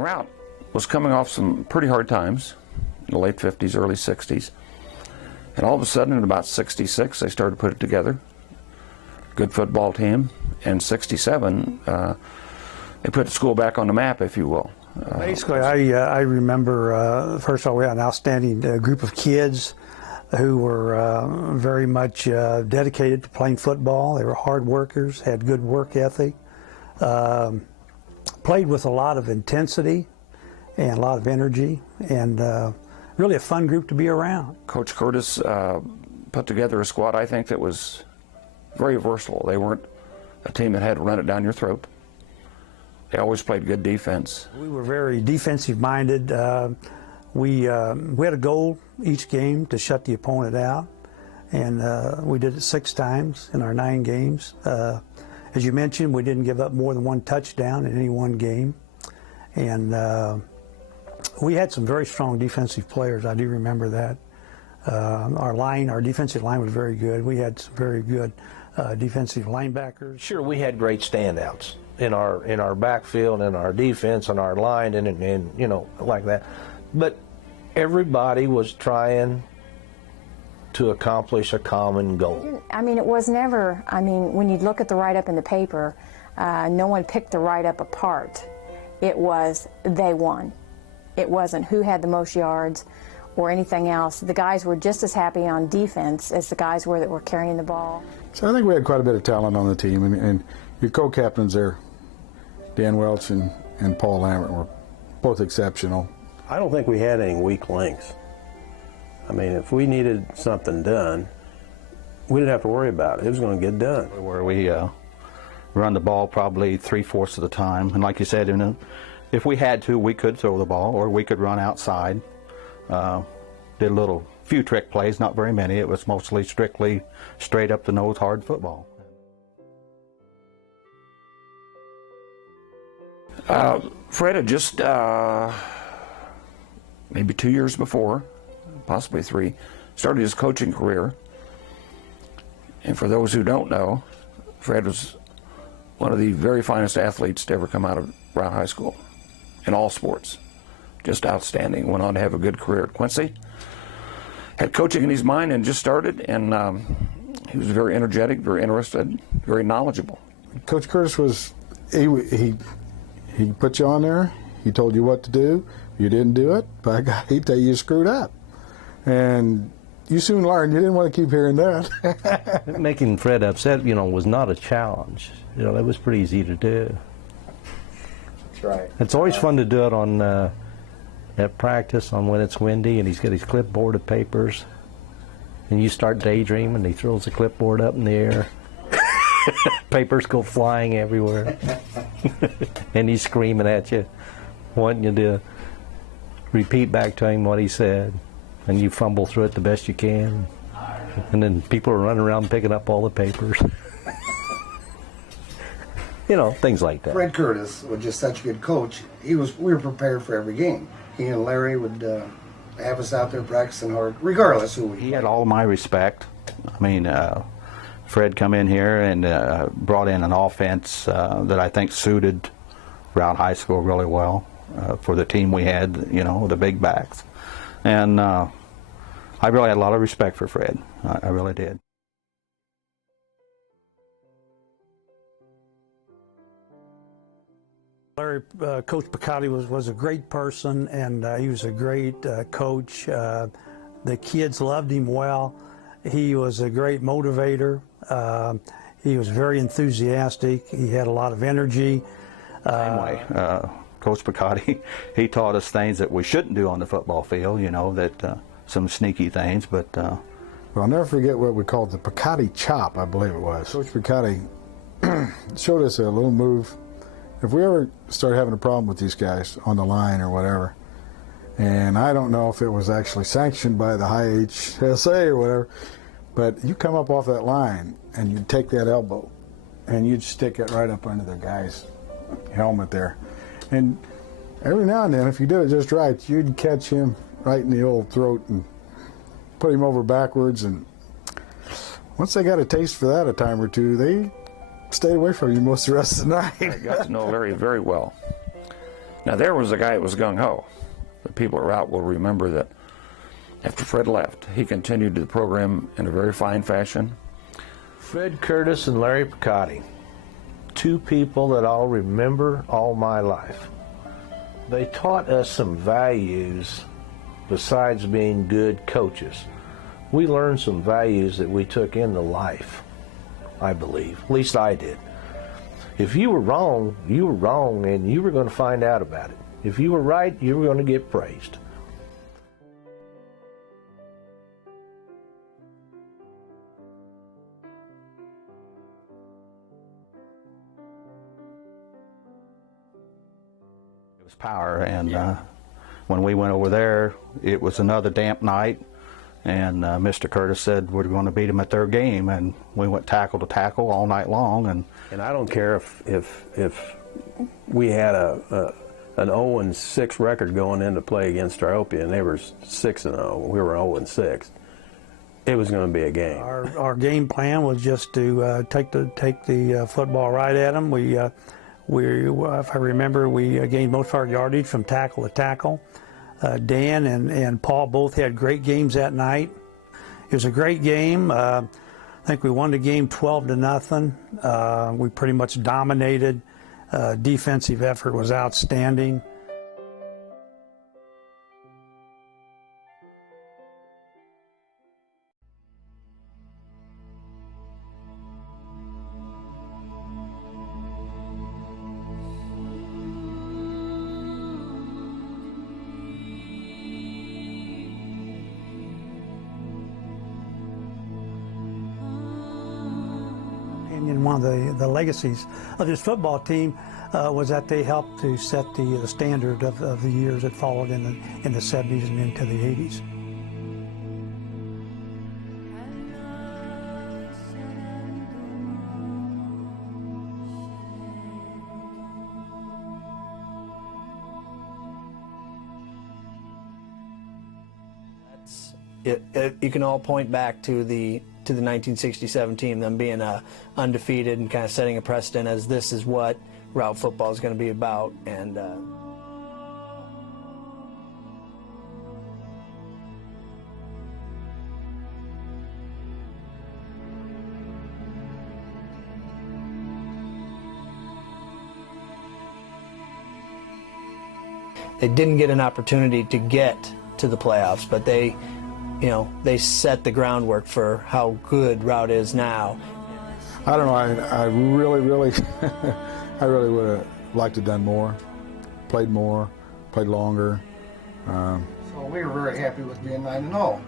Routt was coming off some pretty hard times in the late 50s, early 60s. And all of a sudden, in about 66, they started to put it together. Good football team. And 67, they put the school back on the map, if you will. Basically, I remember, first of all, we had an outstanding group of kids who were very much dedicated to playing football. They were hard workers, had good work ethic, played with a lot of intensity and a lot of energy, and really a fun group to be around. Coach Curtis put together a squad, I think, that was very versatile. They weren't a team that had to run it down your throat. They always played good defense. We were very defensive-minded. We had a goal each game to shut the opponent out, and we did it 6 times in our 9 games. As you mentioned, we didn't give up more than 1 touchdown in any one game, and we had some very strong defensive players. I do remember that. Our defensive line was very good. We had some very good defensive linebackers. Sure, we had great standouts in our backfield and our defense and our line and you know, like that. But everybody was trying to accomplish a common goal. I mean, it was never, when you look at the write-up in the paper, no one picked the write-up apart. It was they won. It wasn't who had the most yards or anything else. The guys were just as happy on defense as the guys were that were carrying the ball. So I think we had quite a bit of talent on the team, and your co-captains there, Dan Welch and Paul Lambert, were both exceptional. I don't think we had any weak links. I mean, if we needed something done, we didn't have to worry about it. It was going to get done. Where we run the ball probably 3/4 of the time, and like you said, if we had to, we could throw the ball or we could run outside. Did a few trick plays, not very many. It was mostly strictly straight up the nose hard football. Fred had just maybe 2 years before, possibly 3, started his coaching career. And for those who don't know, Fred was one of the very finest athletes to ever come out of Routt High School in all sports. Just outstanding. Went on to have a good career at Quincy. Had coaching in his mind and just started, and he was very energetic, very interested, very knowledgeable. Coach Curtis was, he put you on there, he told you what to do, you didn't do it, by God, he'd tell you screwed up. And you soon learned you didn't want to keep hearing that. Making Fred upset, was not a challenge. That was pretty easy to do. That's right. It's always fun to do it on at practice on when it's windy and he's got his clipboard of papers and you start daydreaming, he throws the clipboard up in the air. Papers go flying everywhere. And he's screaming at you, wanting you to repeat back to him what he said, and you fumble through it the best you can, and then people are running around picking up all the papers. Things like that. Fred Curtis was just such a good coach. We were prepared for every game. He and Larry would have us out there practicing hard, regardless who we. He had all my respect. Fred come in here and brought in an offense that I think suited Routt High School really well for the team we had, the big backs. And I really had a lot of respect for Fred. I really did. Larry, Coach McCauley was a great person, and he was a great coach. The kids loved him well. He was a great motivator. He was very enthusiastic. He had a lot of energy. Same way. Coach McCauley, he taught us things that we shouldn't do on the football field, that some sneaky things, but... Well, I'll never forget what we called the McCauley chop, I believe it was. Coach McCauley showed us a little move. If we ever start having a problem with these guys on the line or whatever, and I don't know if it was actually sanctioned by the high HSA or whatever, but you come up off that line and you take that elbow and you'd stick it right up under the guy's helmet there. And every now and then, if you did it just right, you'd catch him right in the old throat and put him over backwards. And once they got a taste for that a time or two, they stayed away from you most of the rest of the night. I got to know Larry very well. Now there was a guy that was gung-ho. The people at Routt will remember that after Fred left, he continued the program in a very fine fashion. Fred Curtis and Larry McCauley, two people that I'll remember all my life. They taught us some values besides being good coaches. We learned some values that we took into life, I believe. At least I did. If you were wrong, and you were going to find out about it. If you were right, you were going to get praised. It was power, and when we went over there, it was another damp night, and Mr. Curtis said we're going to beat them at their game, and we went tackle to tackle all night long. And I don't care if we had an 0-6 record going into play against Opie, and they were 6-0. We were 0-6. It was going to be a game. Our game plan was just to take the football right at them. If I remember, we gained most of our yardage from tackle to tackle. Dan and Paul both had great games that night. It was a great game. I think we won the game 12-0. We pretty much dominated. Defensive effort was outstanding. And one of the legacies of this football team was that they helped to set the standard of the years that followed in the 70s and into the 80s. You can all point back to the 1967 team, them being undefeated and kind of setting a precedent as this is what Routt football is going to be about. And they didn't get an opportunity to get to the playoffs, but they set the groundwork for how good Routt is now. I don't know. I really, I really would have liked to have done more, played longer. So we were very happy with being 9-0.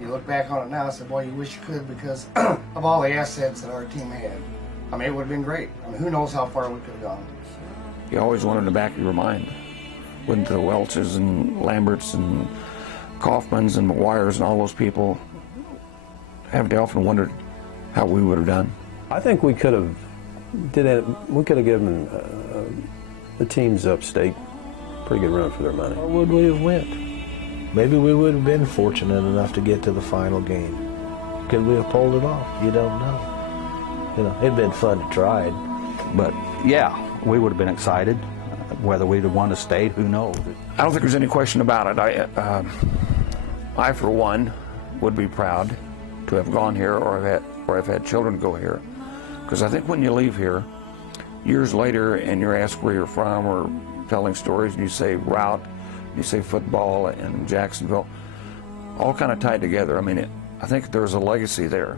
You look back on it now and say, boy, you wish you could because of all the assets that our team had. I mean, it would have been great. I mean, who knows how far we could have gone. You always wanted in the back of your mind, wouldn't the Welches and Lamberts and Kaufmans and McGuires and all those people, haven't they often wondered how we would have done? I think we could have given the teams upstate a pretty good run for their money. Or would we have went? Maybe we would have been fortunate enough to get to the final game. Could we have pulled it off? You don't know. It'd been fun to try it. But yeah, we would have been excited. Whether we'd have won a state, who knows? I don't think there's any question about it. I for one, would be proud to have gone here or have had children go here. Because I think when you leave here, years later, and you're asked where you're from or telling stories, and you say Routt, you say football and Jacksonville, all kind of tied together. I mean, I think there's a legacy there.